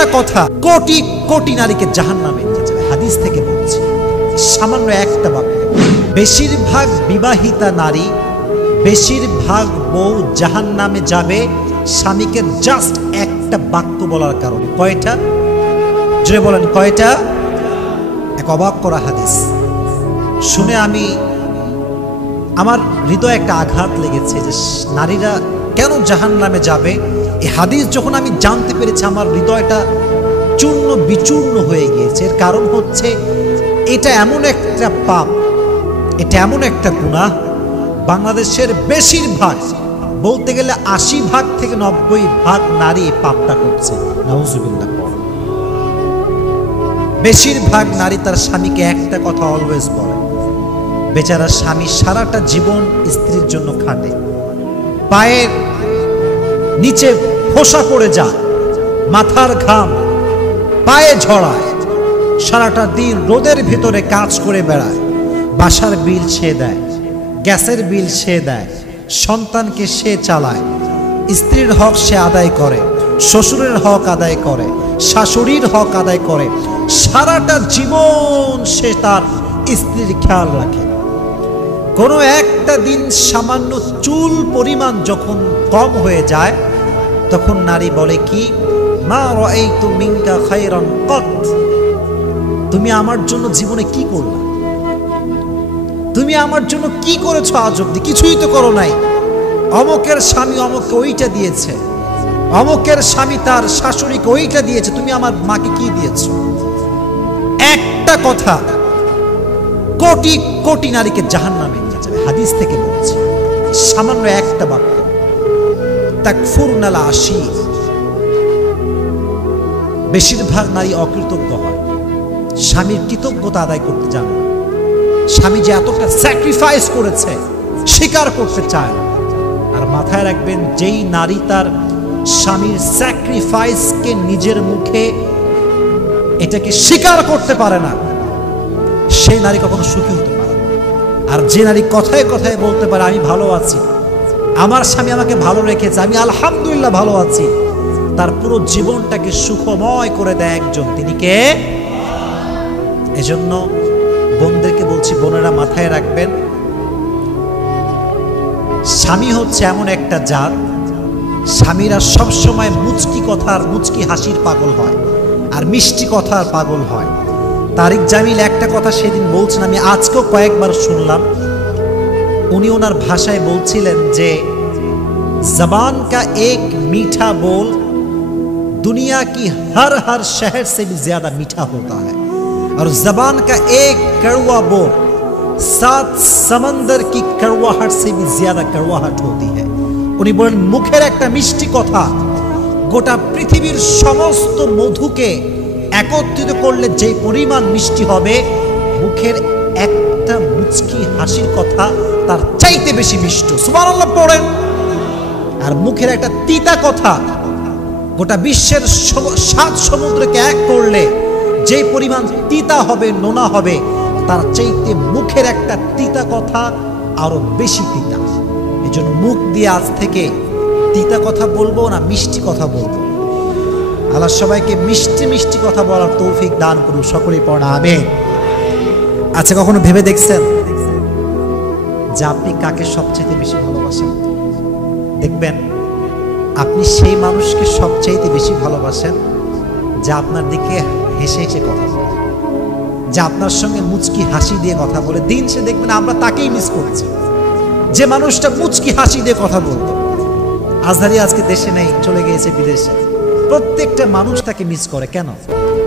একটা কথা কোটি কোটি নারীকে জাহান্নামে নিয়ে যাবে। হাদিস থেকে বলছি, সামান্য একটা বাক্য। বেশিরভাগ বিবাহিতা নারী, বেশিরভাগ বউ জাহান্নামে যাবে স্বামীকে জাস্ট একটা বাক্য বলার কারণে। কয়টা? জোরে বলেন কয়টা? এক অবাক করা হাদিস শুনে আমার হৃদয়ে একটা আঘাত লেগেছে যে নারীরা কেন জাহান্নামে যাবে। এই হাদিস যখন আমি জানতে পেরেছি আমার হৃদয়টা চূর্ণ বিচূর্ণ হয়ে গিয়েছে। এর কারণ হচ্ছে এটা এমন একটা পাপ, এটা এমন একটা গুনাহ, বাংলাদেশের বেশিরভাগ, বলতে গেলে ৮০ থেকে ৯০ নারী এই পাপটা করছে। নাউজুবিল্লাহ। বেশিরভাগ নারী তার স্বামীকে একটা কথা অলওয়েজ বলে। বেচারা স্বামী সারাটা জীবন স্ত্রীর জন্য খাটে, পায়ের নিচে ফোসা পড়ে যায়, মাথার ঘাম পায়ে ঝরায়, সারাটা দিন রোদের ভিতরে কাজ করে বেড়ায়, বাসার বিল সে দেয়, গ্যাসের বিল সে দেয়, সন্তানকে সে চালায়, স্ত্রীর হক সে আদায় করে, শ্বশুরের হক আদায় করে, শাশুড়ির হক আদায় করে, সারাটা জীবন সে তার স্ত্রীর খেয়াল রাখে। কোনো একটা দিন সামান্য চুল পরিমাণ যখন কম হয়ে যায় তখন নারী বলে কি, মা রাআইতু মিনকা খায়রান কত, তুমি আমার জন্য জীবনে কি করলা, তুমি আমার জন্য কি করেছো আজ অব্দি? কিছুই তো করো নাই। অমুকের স্বামী অমুককে ওইটা দিয়েছে, অমুকের স্বামী তার শাশুড়িকে ওইটা দিয়েছে, তুমি আমার মাকে কি দিয়েছো? একটা কথা কোটি কোটি নারীকে জাহান্নামে নিয়ে যাবে। হাদিস থেকে বলছি, সামান্য একটা বাক্য। তাকফুরনাল আশির, বেশিরভাগ নারী অকৃতজ্ঞ হয়, স্বামীর কৃতজ্ঞতা আদায় করতে জানে না। স্বামী যে এতটা স্যাক্রিফাইস করেছে স্বীকার করতে চায় না। আর মাথায় রাখবেন, যেই নারী তার স্বামীর স্যাক্রিফাইসকে নিজের মুখে এটাকে স্বীকার করতে পারে না, সেই নারী কখনো সুখী হতে পারে না। আর যে নারী কথায় কথায় বলতে পারে আমি ভালো আছি, আমার স্বামী আমাকে ভালো রেখেছে, আমি আলহামদুলিল্লাহ ভালো আছি, তার পুরো জীবনটাকে সুখময় করে দেয় একজন, তিনি কে? এজন্য বোনদেরকে বলছি, বোনেরা মাথায় রাখবেন, স্বামী হচ্ছে এমন একটা জাত, স্বামীরা সবসময় মুচকি কথার, মুচকি হাসির পাগল হয় আর মিষ্টি কথার পাগল হয়। তারিক জামিল একটা কথা সেদিন বলছেন, আমি আজকেও কয়েকবার শুনলাম। উনি ওনার ভাষায় বলছিলেন যে জবান কা এক मीठा बोल दुनिया की हर हर शहर से भी ज्यादा मीठा होता है और जबान का एक कड़वा बोल 7 समंदर की कड़वाहट से भी ज्यादा कड़वाहट होती है। উনি বলেন, মুখের একটা মিষ্টি কথা গোটা পৃথিবীর সমস্ত মধুকে একত্রিত করলে যে পরিমাণ মিষ্টি হবে, মুখের একটা মুচকি হাসির কথা তার চাইতে বেশি মিষ্টি। সুবহানাল্লাহ পড়েন। আর মুখের একটা তিতা কথা গোটা বিশ্বের 7 সমুদ্রকে এক করলে যে পরিমাণ তিতা হবে, নোনা হবে, তার চাইতে মুখের একটা তিতা কথা আরো বেশি তিতা। এই জন্য মুখ দিয়ে আজ থেকে তিতা কথা বলবো না, মিষ্টি কথা বলবো। আল্লাহ সবাইকে মিষ্টি মিষ্টি কথা বলার তৌফিক দান করুন। সকলেই পড়া আমিন। আচ্ছা, কখনো ভেবে দেখছেন যে আপনি কাকে সবচেয়ে বেশি ভালোবাসেন? দেখবেন আপনি সেই মানুষকে সবচেয়ে বেশি ভালোবাসেন যা আপনার দিকে হেসে হেসে কথা বলে, যা আপনার সঙ্গে মুচকি হাসি দিয়ে কথা বলে। দিন সে দেখবেন আমরা তাকেই মিস করছি, যে মানুষটা মুচকি হাসি দিয়ে কথা বলতো। আজহারি আজকে দেশে নেই, চলে গিয়েছে বিদেশে। প্রত্যেকটা মানুষ তাকে মিস করে। কেন?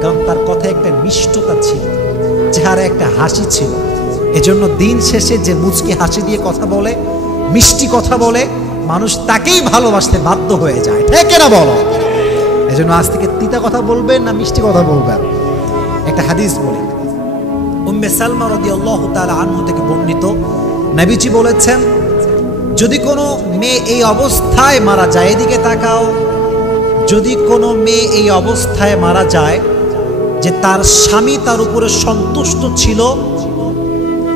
কারণ তার কথায় একটা মিষ্টতা ছিল, চেহারা একটা হাসি ছিল। এজন্য দিন শেষে যে মুচকি হাসি দিয়ে কথা বলে, মিষ্টি কথা বলে, মানুষ তাকেই ভালোবাসতে বাধ্য হয়ে যায়। ঠিক না বলো? এজন্য আজ থেকে তিতা কথা বলবেন না মিষ্টি কথা বলবেন? একটা হাদিস বলি, উম্মে সালমা রাদিয়াল্লাহু তাআলা আনহা থেকে বর্ণিত, নবীজি বলেছেন, যদি কোনো মেয়ে এই অবস্থায় মারা যায়, এদিকে তাকাও, যদি কোনো মেয়ে এই অবস্থায় মারা যায় যে তার স্বামী তার উপরে সন্তুষ্ট ছিল,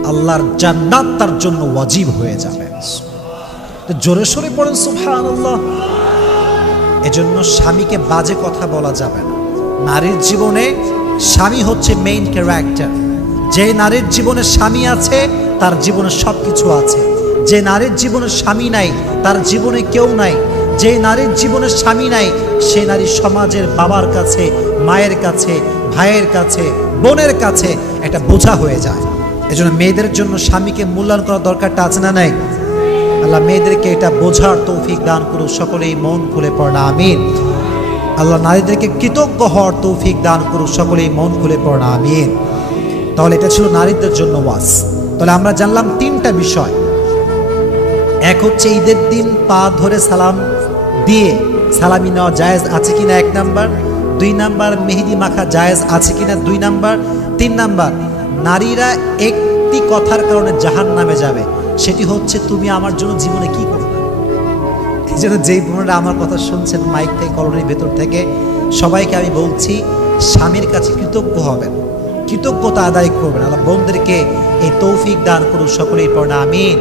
আল্লাহর জান্নাত তার জন্য ওয়াজিব হয়ে যাবে। জোরে সোরে পড়েন সুবহানাল্লাহ। এজন্য স্বামীকে বাজে কথা বলা যাবে না, নারীর জীবনে স্বামী হচ্ছে মেইন ক্যারেক্টার। যে নারীর জীবনে স্বামী আছে তার জীবনে সব কিছু আছে। যে নারীর জীবনে স্বামী নাই তার জীবনে কেউ নাই। যে নারীর জীবনে স্বামী নাই সে নারী সমাজের বাবার কাছে, মায়ের কাছে, ভাইয়ের কাছে, বোনের কাছে একটা বোঝা হয়ে যায়। এজন্য মেয়েদের জন্য স্বামীকে মূল্যায়ন করার দরকারটা আছে না নাই? আল্লাহ মেয়েদেরকে এটা বোঝার তৌফিক দান করুন, সকলেই মন খুলে পড়না আমিন। আল্লাহ নারীদেরকে কৃতজ্ঞ হওয়ার তৌফিক দান করুন, সকলেই মন খুলে পড়না আমিন। তাহলে এটা ছিল নারীদের জন্য ওয়াজ। তাহলে আমরা জানলাম তিনটা বিষয়। এক হচ্ছে ঈদের দিন পা ধরে সালাম দিয়ে সালামি নেওয়া জায়েজ আছে কিনা, 1 নাম্বার। 2 নাম্বার, মেহেদি মাখা জায়েজ আছে কিনা, 2 নাম্বার। 3 নাম্বার, নারীরা একটি কথার কারণে জাহান্নামে যাবে, সেটি হচ্ছে তুমি আমার জন্য জীবনে কি করবে। এই জন্য যেই বোনেরা আমার কথা শুনছেন মাইক থেকে, কলোনির ভেতর থেকে, সবাইকে আমি বলছি স্বামীর কাছে কৃতজ্ঞ হবেন, কৃতজ্ঞতা আদায় করবেন। আল্লাহ বোনদেরকে এই তৌফিক দান করুন, সকলেই পড়না আমিন।